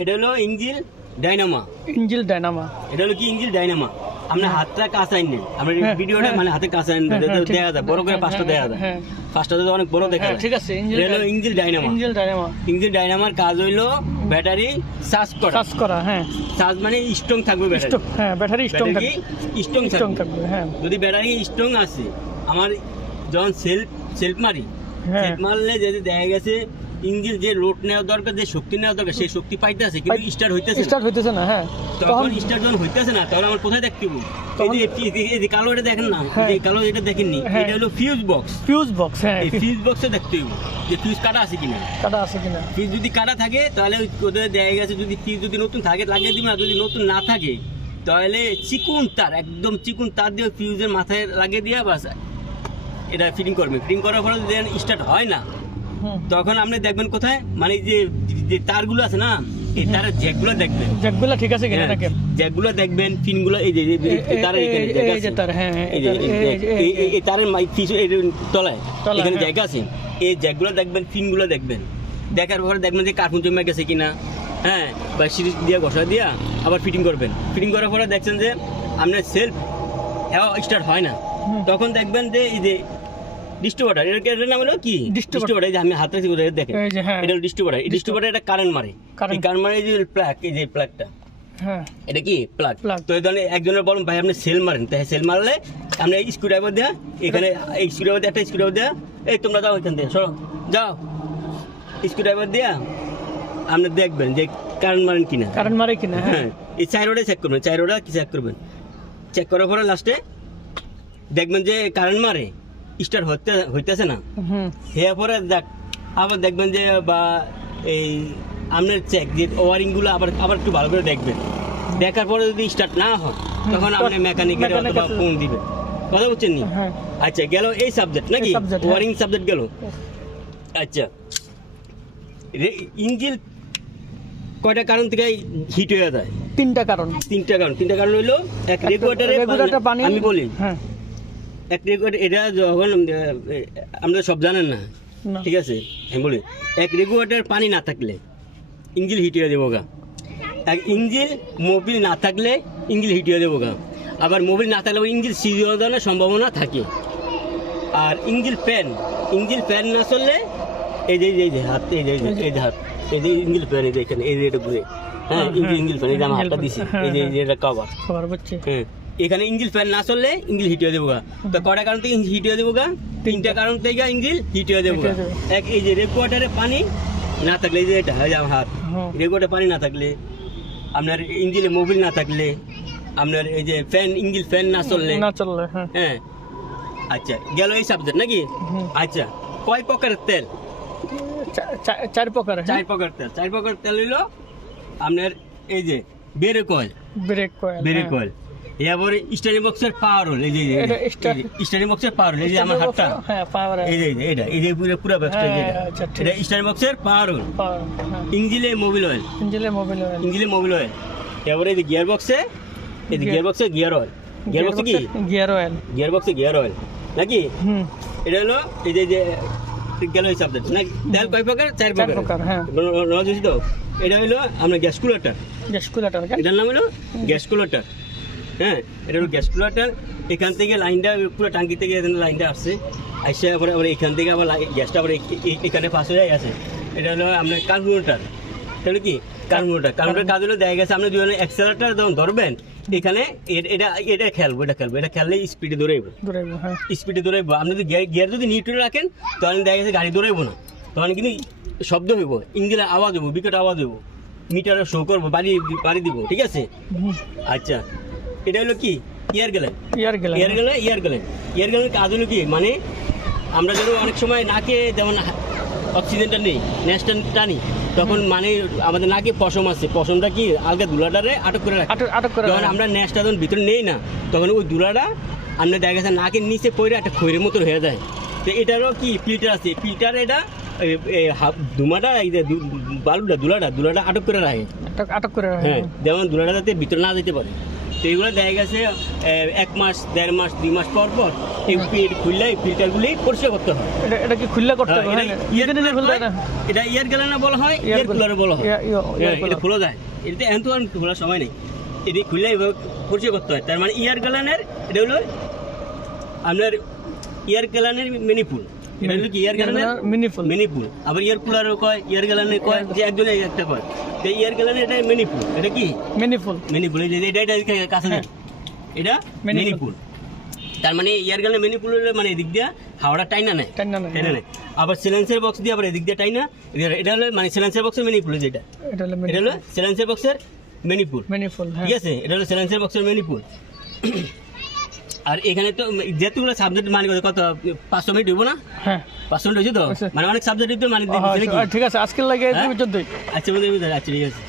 এটা হলো ইঞ্জিল ডাইনামা। ইঞ্জিল ডাইনামা। এটা হলো কি ইঞ্জিল ডাইনামা। আমরা হাতটা কাঁচাই নেন, আমরা ভিডিওটা মানে হাতে কাঁচাই নেন, দেখা যায় বড় করে পাঁচটা দেখা যায়, পাঁচটা তো অনেক বড় দেখা যায়। ঠিক আছে, এটা হলো ইঞ্জিল ডাইনামা। ইঞ্জিল ডাইনামা। ইঞ্জিল ডাইনামার কাজ হইলো ব্যাটারি চার্জ করা। চার্জ করা, হ্যাঁ। চার্জ মানে স্ট্রং থাকবে ব্যাটারি। হ্যাঁ, ব্যাটারি স্ট্রং থাকবে। স্ট্রং থাকবে, হ্যাঁ। যদি ব্যাটারি স্ট্রং আছে, আমার যখন সেলফ মারি, সেলফ মারলে যদি দেখা গেছে ইঞ্জিন যে লোড নেওয়া দরকার, যে শক্তি নেওয়া দরকার, সেই শক্তি পাইতেছে কিন্তু স্টার্ট হইতেছে না। হ্যাঁ, তখন স্টার্ট যখন হইতেছে না, তখন আমার কোথায় দেখতে হবে? এই যে কালো এটা দেখেন না, এই কালো এটা দেখেননি, এটা হলো ফিউজ বক্স। ফিউজ বক্স, হ্যাঁ, এই ফিউজ বক্সে দেখতে হবে যে ফিউজ কাটা আছে কিনা। ফিউজ যদি কাটা থাকে তাহলে ওদের দেখা গেছে, যদি ফিউজ যদি নতুন থাকে লাগিয়ে দিবে, না যদি নতুন না থাকে তাহলে চিকুন তার, একদম চিকুন তার দিয়ে ফিউজের মাথায় লাগিয়ে দিয়ে বাস এটা ফিটিং করবে। ফিটিং করার পরে যদি স্টার্ট হয় না, তখন আপনি দেখবেন কোথায়, মানে যে তারগুলো আছে না, এই তারের জ্যাকগুলো দেখবেন, জ্যাকগুলো ঠিক আছে কিনা, জ্যাকগুলো দেখবেন, পিনগুলো এই যে তারের এখানে জায়গা আছে, এই তারের তলায় এখানে জায়গা আছে, এই জ্যাকগুলো দেখবেন, পিনগুলো দেখবেন, দেখার পরে দেখবেন যে কার্বন জমে গেছে কিনা, হ্যাঁ, বা সিরিজ দিয়ে ঘষা দিয়া আবার ফিটিং করবেন। ফিটিং করার পরে দেখছেন যে আপনার সেলফ স্টার্ট হয় না, তখন দেখবেন যে এই যে ডিস্ট্রিবিউটর, এর নাম হলো কি ডিস্ট্রিবিউটর। এই যে আমি হাতে দেখেন, এটা হলো ডিস্ট্রিবিউটর। এই ডিস্ট্রিবিউটর এটা কারেন্ট মারে, এই কারেন্ট মারে, এই যে প্লাগ, এই যে প্লাগটা, হ্যাঁ, এটা কি প্লাগ। তো এই ধরনের একজনের বলুন ভাই আপনি সেল মারেন, তাই সেল মারলে আপনি এই স্ক্রুড্রাইভার দেয়া, এখানে এই স্ক্রুড্রাইভার একটা স্ক্রুড্রাইভার দেয়া, এই তোমরা যাও এখান থেকে, সরো যাও, স্ক্রুড্রাইভার দেয়া আপনি দেখবেন যে কারেন্ট মারেন কিনা, কারেন্ট মারে কিনা, হ্যাঁ, এই চাইরোডে চেক করবেন, চাইরোডা কি চেক করবেন, চেক করার পরে লাস্টে দেখবেন যে কারেন্ট মারে, স্টার্ট হইতেছে না, হয়ে পরে আবার দেখবেন যে, বা এই আপনার চেক যে ওয়ারিংগুলো আবার একটু ভালো করে দেখবেন। দেখার পরে যদি স্টার্ট না হয়, তখন আপনি মেকানিকের অথবা ফোন দিবেন, কথা বুঝছেন নি? আচ্ছা, গেল এই সাবজেক্ট নাকি, ওয়ারিং সাবজেক্ট গেল। আচ্ছা, ইঞ্জিন কয়টা কারণ থেকে হিট হয়ে যায়? তিনটা কারণ হইলো, এক রেগুলেটরে পানি, আমি বলি এক রেগুলেটর, এটা যখন আমরা সব জানেন না, ঠিক আছে, আমি বলি এক রেগুলেটর পানি না থাকলে ইঞ্জিন হিট হয়ে দেবো গা, এক ইঞ্জিন মোবিল না থাকলে ইঞ্জিন হিট হয়ে দেবো গা, আবার মোবিল না থাকলে ইঞ্জিন সিজ হয়ে যাওয়ার সম্ভাবনা থাকে। আর ইঞ্জিন ফ্যান না চললে এই যে হাত, এই যে হাত, এই যে ইঞ্জিন ফ্যান, এই যে এখানে, এই যে এটা ঘুরে, হ্যাঁ, ইঞ্জিন ফ্যান, এই যে আমার হাতটা দিছি, এই যে এটা কভার, হ্যাঁ, এখানে ইঞ্জিন ফ্যান না চললে ইঞ্জিন হিট হয়ে দেবো গা। তো কয়টা কারণ থেকে ইঞ্জিন হিট হয়ে দেবো গা? তিনটা কারণ থেকে ইঞ্জিন হিট হয়ে দেবো গা। এক, এই যে রেগুলেটরে পানি না থাকলে, এই যে এটা আমার হাত, রেগুলেটরে পানি না থাকলে, আপনার ইঞ্জিনে মোবিল না থাকলে, আপনার এই যে ইঞ্জিন ফ্যান না চললে, হ্যাঁ। আচ্ছা, গেল এই সাবজেক্ট নাকি? আচ্ছা, কয় প্রকারের তেল? চার প্রকার তেল হইলো আপনার এই যে ব্রেক অয়েল, এরপরে স্টারিং বক্সের পাওয়ার হল, এই যে স্টারিং বক্সের পাওয়ার হল, এই যে আমার হাতটা, এই যে এই যে পুরো ব্যবস্থা, এটা স্টারিং বক্সের পাওয়ার হল। ইঞ্জিনে মোবিল অয়েল, এরপরে এই যে গিয়ার বক্সে, এই যে গিয়ার অয়েল, গিয়ার অয়েল নাকি? এটা হলো এই যে গেল এই সাবজেক্ট না। তেল কয় প্রকার? চার প্রকার, হ্যাঁ। তো এটা হলো আমরা গ্যাস কুলার, এটার নাম হলো গ্যাস কুলার, হ্যাঁ, এটা হলো গ্যাস কুলার। এখান থেকে লাইনটা পুরো টাঙ্কি থেকে লাইনটা আসছে, আসে পরে আবার এখান থেকে আবার গ্যাসটা আবার এখানে পাস হয়ে আছে। এটা হলো আপনার কার্বোরেটর, এটা হলো কি কার্বোরেটর কাজ হলো দেখা গেছে আপনি দুজনে অ্যাক্সেলারেটর যখন ধরবেন, এখানে এটা খেললে স্পিডে দৌড়াইব, আপনি যদি গিয়ার যদি নিউট্রালে রাখেন, তখন দেখা গেছে গাড়ি দৌড়াইব না, তখন কিন্তু শব্দ হইব, ইঞ্জিনের আওয়াজ হইব, বিকট আওয়াজ হইব, মিটারে শো করবো, বাড়ি দিব, ঠিক আছে। আচ্ছা, এটা হলো কি ইয়ার গেলেন কাজ হলো কি, মানে আমরা যখন অনেক সময় নাকে যেমন অক্সিজেনটা নেই, নেসটা টানি, তখন মানে আমাদের নাকে পশম আছে, পশমটা কি আলগা দুলাটারে আটক করে রাখে, যখন আমরা নেসটা যখন ভিতরে নেই না, তখন ওই দুলাটা আমরা দেখা গেছে নাকের নিচে পড়ে একটা খৈরের মতো হয়ে যায়। তো এটারও কি ফিল্টার আছে, ফিল্টার এটা ধুমাটা, এই যে দুলাটা আটক করে রাখে, হ্যাঁ, যেমন দুলাটা যাতে ভিতরে না যেতে পারে। তো এগুলো দেখা গেছে 1 মাস 1.5 মাস 2 মাস পর পর এই খুললে এই ফিল্টারগুলি পরিষ্কার করতে হয়। এটা কি খুললে করতে হবে? এটা এটা ইয়ার গ্যালানা বলা হয়, ইয়ার কুলারে বলা হয়। এটা খোলা যায়, এটা এখন তো আর খোলার সময় নেই। এটি খুললে এভাবে পরিষ্কার করতে হয়। তার মানে ইয়ার গ্যালানের এটা হলো আপনার ইয়ার গ্যালানের মিনিপুল। এটা হলো কি ইয়ার গ্যালানের মিনিপুল। আবার ইয়ার কুলারও কয়, ইয়ার গ্যালানের কয়, যে একজনে একটা কয়। তো ইয়ার গ্যালানের এটা মিনিপুল। এটা কি মিনিপুল? এটা কাছে এটা মিনিপুল। তার মানে এয়ার গানের ম্যানিপুলের মানে এদিক দিয়ে হাওড়া টাইনা নেয়। আবার সিলেন্সার বক্স দিয়ে আবার এদিক দিয়ে টাইনা, এটা হলো মানে সিলেন্সার বক্সের ম্যানিপুল। যেটা এটা হলো সিলেন্সার বক্সের ম্যানিপুল, ঠিক আছে? এটা হলো সিলেন্সার বক্সের ম্যানিপুল। আর এখানে তো যেহেতুগুলো সাবজেক্ট মানে কত 500 মিনিট হইব না? হ্যাঁ 500 মিনিট হয়েছে তো, মানে অনেক সাবজেক্ট মানে ঠিক আছে। আজকের লাগে আচ্ছা ঠিক আছে।